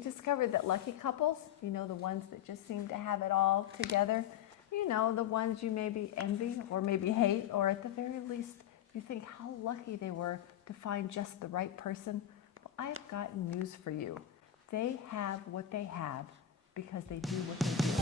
We discovered that lucky couples, the ones that just seem to have it all together, the ones you maybe envy or maybe hate, or at the very least, you think how lucky they were to find just the right person. Well, I've got news for you. They have what they have because they do what they do.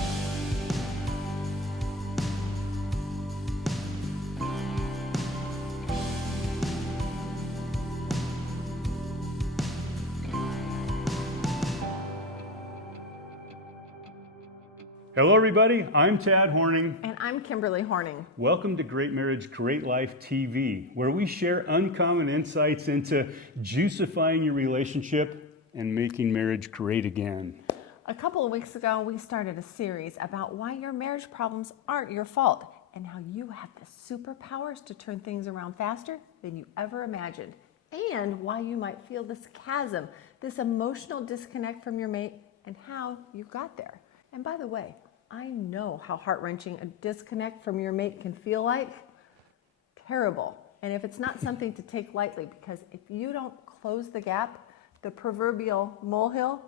Hello everybody, I'm Tad Horning. And I'm Kimberly Horning. Welcome to Great Marriage, Great Life TV, where we share uncommon insights into juicifying your relationship and making marriage great again. A couple of weeks ago, we started a series about why your marriage problems aren't your fault and how you have the superpowers to turn things around faster than you ever imagined, and why you might feel this chasm, this emotional disconnect from your mate, and how you got there. And by the way, I know how heart-wrenching a disconnect from your mate can feel like. Terrible. And if it's not something to take lightly, because if you don't close the gap, the proverbial molehill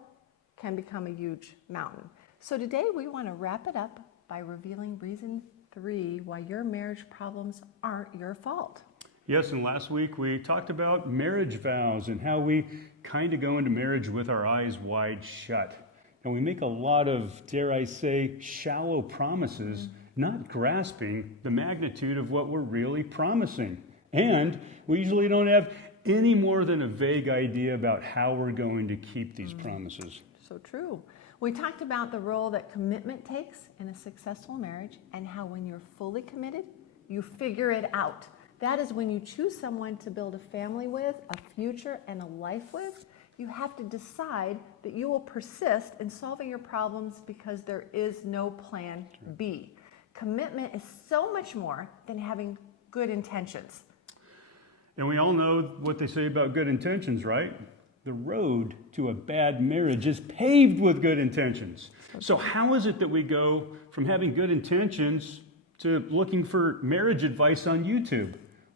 can become a huge mountain. So today we want to wrap it up by revealing reason 3 why your marriage problems aren't your fault. Yes, and last week we talked about marriage vows and how we kind of go into marriage with our eyes wide shut. And we make a lot of, dare I say, shallow promises, not grasping the magnitude of what we're really promising. And we usually don't have any more than a vague idea about how we're going to keep these promises. So true. We talked about the role that commitment takes in a successful marriage and how when you're fully committed, you figure it out. That is when you choose someone to build a family with, a future, and a life with. You have to decide that you will persist in solving your problems because there is no plan B. Commitment is so much more than having good intentions. And we all know what they say about good intentions, right? The road to a bad marriage is paved with good intentions. So how is it that we go from having good intentions to looking for marriage advice on YouTube?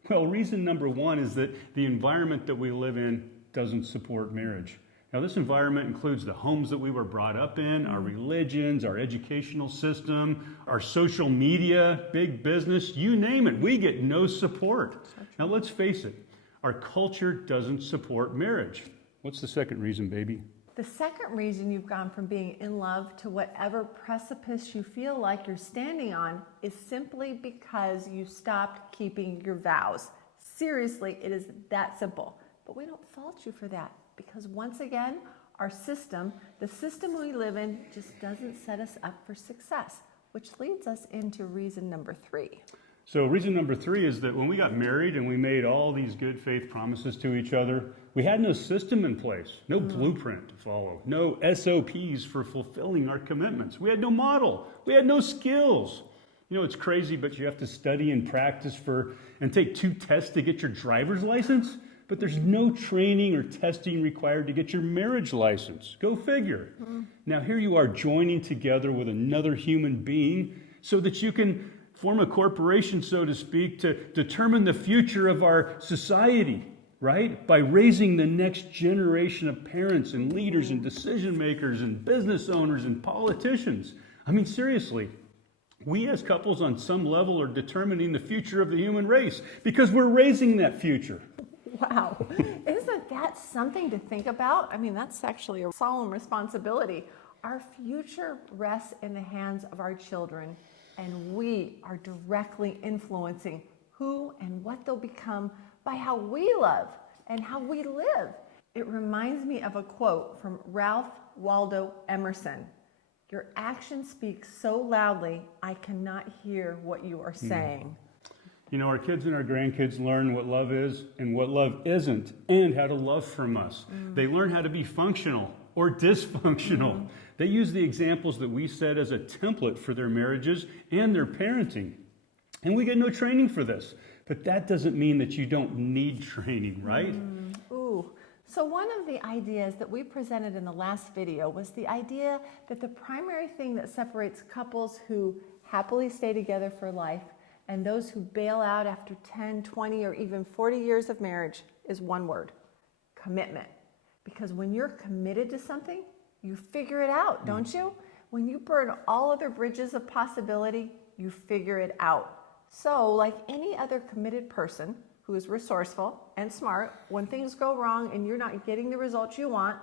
Well, reason number 1 is that the environment that we live in doesn't support marriage. Now, this environment includes the homes that we were brought up in, our religions, our educational system, our social media, big business, you name it. We get no support. Now, let's face it, our culture doesn't support marriage. What's the second reason, baby? The second reason you've gone from being in love to whatever precipice you feel like you're standing on is simply because you stopped keeping your vows. Seriously, it is that simple. But we don't fault you for that because once again, our system, the system we live in, just doesn't set us up for success, which leads us into reason number 3. So reason number 3 is that when we got married and we made all these good faith promises to each other, we had no system in place, no blueprint to follow, no SOPs for fulfilling our commitments. We had no model. We had no skills. You know, it's crazy, but you have to study and practice and take 2 tests to get your driver's license. But there's no training or testing required to get your marriage license. Go figure. Now here you are joining together with another human being so that you can form a corporation, so to speak, to determine the future of our society, right? By raising the next generation of parents and leaders and decision makers and business owners and politicians. I mean, seriously, we as couples on some level are determining the future of the human race because we're raising that future. Wow, isn't that something to think about? I mean, that's actually a solemn responsibility. Our future rests in the hands of our children, and we are directly influencing who and what they'll become by how we love and how we live. It reminds me of a quote from Ralph Waldo Emerson. Your actions speak so loudly, I cannot hear what you are saying. You know, our kids and our grandkids learn what love is and what love isn't, and how to love from us. They learn how to be functional or dysfunctional. They use the examples that we set as a template for their marriages and their parenting. And we get no training for this. But that doesn't mean that you don't need training, right? Ooh. So one of the ideas that we presented in the last video was the idea that the primary thing that separates couples who happily stay together for life and those who bail out after 10, 20, or even 40 years of marriage is one word: commitment. Because when you're committed to something, you figure it out, don't you? When you burn all other bridges of possibility, you figure it out. So, like any other committed person who is resourceful and smart, when things go wrong and you're not getting the results you want,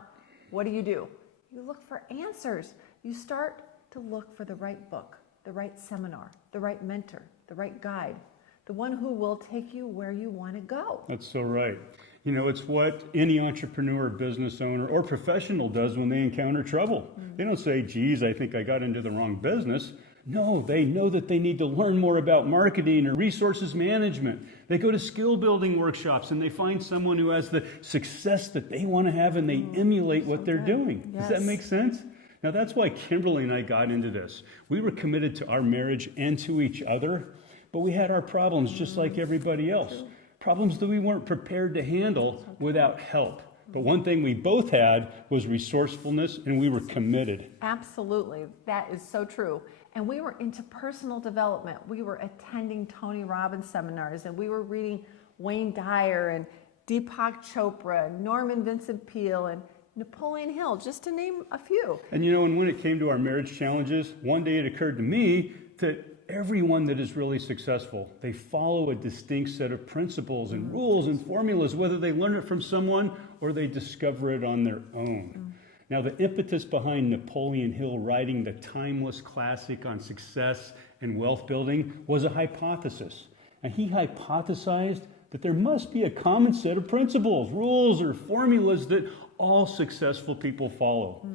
what do? You look for answers. You start to look for the right book, the right seminar, the right mentor, the right guide, the one who will take you where you want to go. That's so right. You know, it's what any entrepreneur, business owner, or professional does when they encounter trouble. They don't say, geez, I think I got into the wrong business. No, they know that they need to learn more about marketing or resources management. They go to skill building workshops and they find someone who has the success that they want to have and they emulate what they're doing. Yes. Does that make sense? Now that's why Kimberly and I got into this. We were committed to our marriage and to each other, but we had our problems just like everybody else. Problems that we weren't prepared to handle without help. But one thing we both had was resourcefulness, and we were committed. Absolutely. That is so true. And we were into personal development. We were attending Tony Robbins seminars, and we were reading Wayne Dyer and Deepak Chopra, Norman Vincent Peale, and Napoleon Hill, just to name a few. And you know, and when it came to our marriage challenges, one day it occurred to me that everyone that is really successful, they follow a distinct set of principles and rules and formulas, whether they learn it from someone or they discover it on their own. Now, the impetus behind Napoleon Hill writing the timeless classic on success and wealth building was a hypothesis. And he hypothesized that there must be a common set of principles, rules, or formulas that all successful people follow.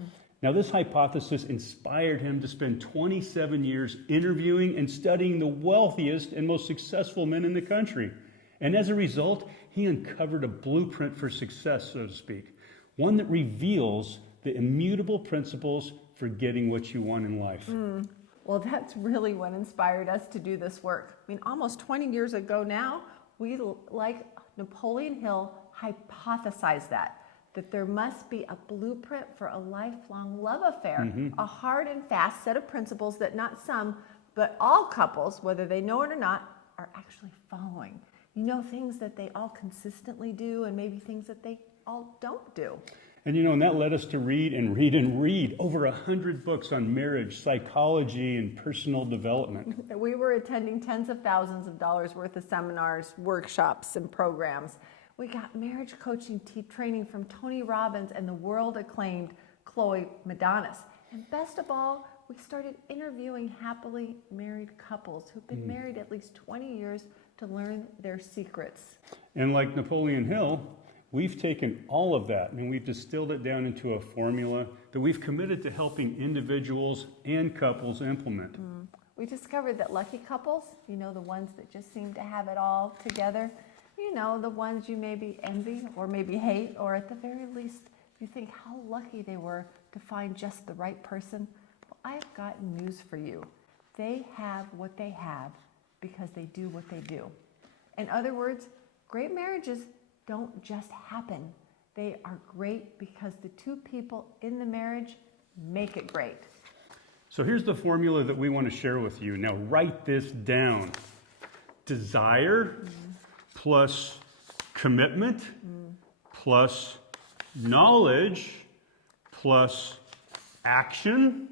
Now, this hypothesis inspired him to spend 27 years interviewing and studying the wealthiest and most successful men in the country. And as a result, he uncovered a blueprint for success, so to speak, one that reveals the immutable principles for getting what you want in life. Well, that's really what inspired us to do this work. I mean, almost 20 years ago now, we, like Napoleon Hill, hypothesized that there must be a blueprint for a lifelong love affair, a hard and fast set of principles that not some, but all couples, whether they know it or not, are actually following. You know, things that they all consistently do and maybe things that they all don't do. And you know, and that led us to read and read and read over 100 books on marriage, psychology, and personal development. We were attending tens of thousands of dollars worth of seminars, workshops, and programs. We got marriage coaching training from Tony Robbins and the world-acclaimed Chloe Madonis. And best of all, we started interviewing happily married couples who've been married at least 20 years to learn their secrets. And like Napoleon Hill, we've taken all of that and we've distilled it down into a formula that we've committed to helping individuals and couples implement. We discovered that lucky couples, you know, the ones that just seem to have it all together, you know, the ones you maybe envy or maybe hate, or at the very least, you think how lucky they were to find just the right person. Well, I've got news for you. They have what they have because they do what they do. In other words, great marriages don't just happen. They are great because the two people in the marriage make it great. So here's the formula that we want to share with you. Now write this down. Desire plus commitment plus knowledge plus action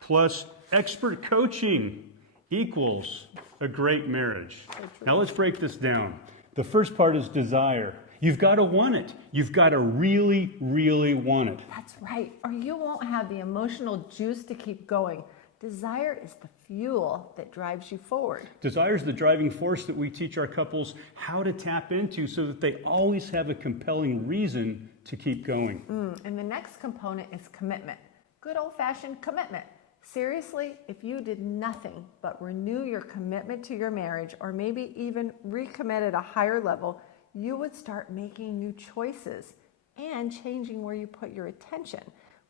plus expert coaching equals a great marriage. Now let's break this down. The first part is desire. You've got to want it. You've got to really, really want it. That's right, or you won't have the emotional juice to keep going. Desire is the fuel that drives you forward. Desire is the driving force that we teach our couples how to tap into so that they always have a compelling reason to keep going. And the next component is commitment. Good old-fashioned commitment. Seriously, if you did nothing but renew your commitment to your marriage, or maybe even recommit at a higher level, you would start making new choices and changing where you put your attention.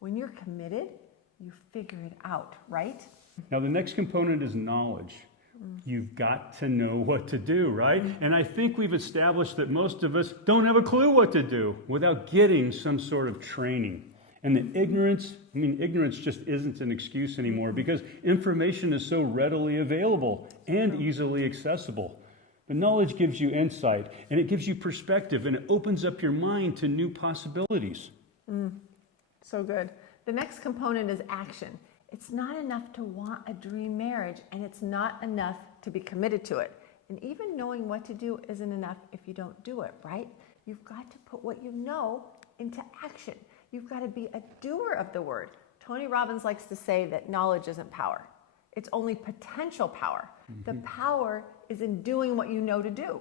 When you're committed, you figure it out, right? Now, the next component is knowledge. You've got to know what to do, right? And I think we've established that most of us don't have a clue what to do without getting some sort of training. And the ignorance just isn't an excuse anymore because information is so readily available and easily accessible. But knowledge gives you insight, and it gives you perspective, and it opens up your mind to new possibilities. So good. The next component is action. It's not enough to want a dream marriage, and it's not enough to be committed to it. And even knowing what to do isn't enough if you don't do it, right? You've got to put what you know into action. You've got to be a doer of the word. Tony Robbins likes to say that knowledge isn't power. It's only potential power. The power is in doing what you know to do.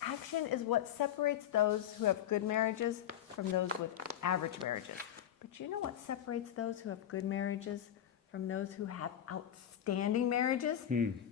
Action is what separates those who have good marriages from those with average marriages. But you know what separates those who have good marriages from those who have outstanding marriages?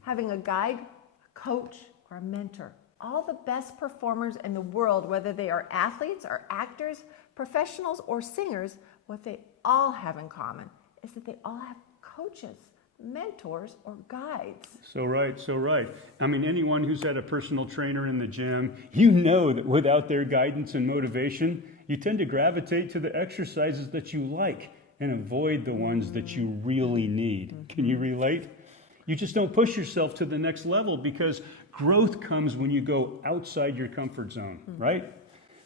Having a guide, a coach, or a mentor. All the best performers in the world, whether they are athletes or actors, professionals or singers, what they all have in common is that they all have coaches, mentors, or guides. So right, so right. I mean, anyone who's had a personal trainer in the gym, you know that without their guidance and motivation, you tend to gravitate to the exercises that you like and avoid the ones that you really need. Can you relate? You just don't push yourself to the next level because growth comes when you go outside your comfort zone, right?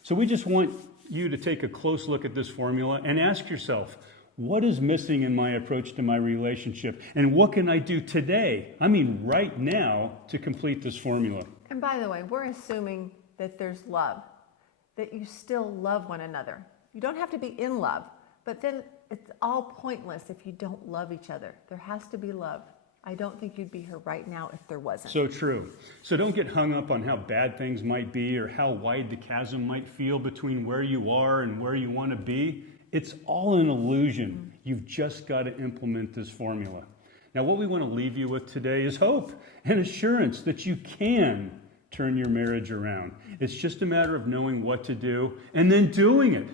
So we just want you to take a close look at this formula and ask yourself, what is missing in my approach to my relationship? And what can I do today, I mean right now, to complete this formula? And by the way, we're assuming that there's love, that you still love one another. You don't have to be in love, but then it's all pointless if you don't love each other. There has to be love. I don't think you'd be here right now if there wasn't. So true. So don't get hung up on how bad things might be or how wide the chasm might feel between where you are and where you want to be. It's all an illusion. You've just got to implement this formula. Now, what we want to leave you with today is hope and assurance that you can turn your marriage around. It's just a matter of knowing what to do and then doing it.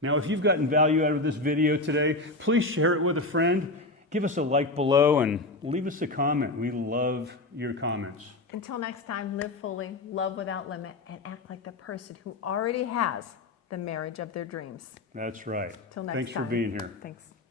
Now, if you've gotten value out of this video today, please share it with a friend. Give us a like below and leave us a comment. We love your comments. Until next time, live fully, love without limit, and act like the person who already has the marriage of their dreams. That's right. Till next Thanks time. for being here. Thanks.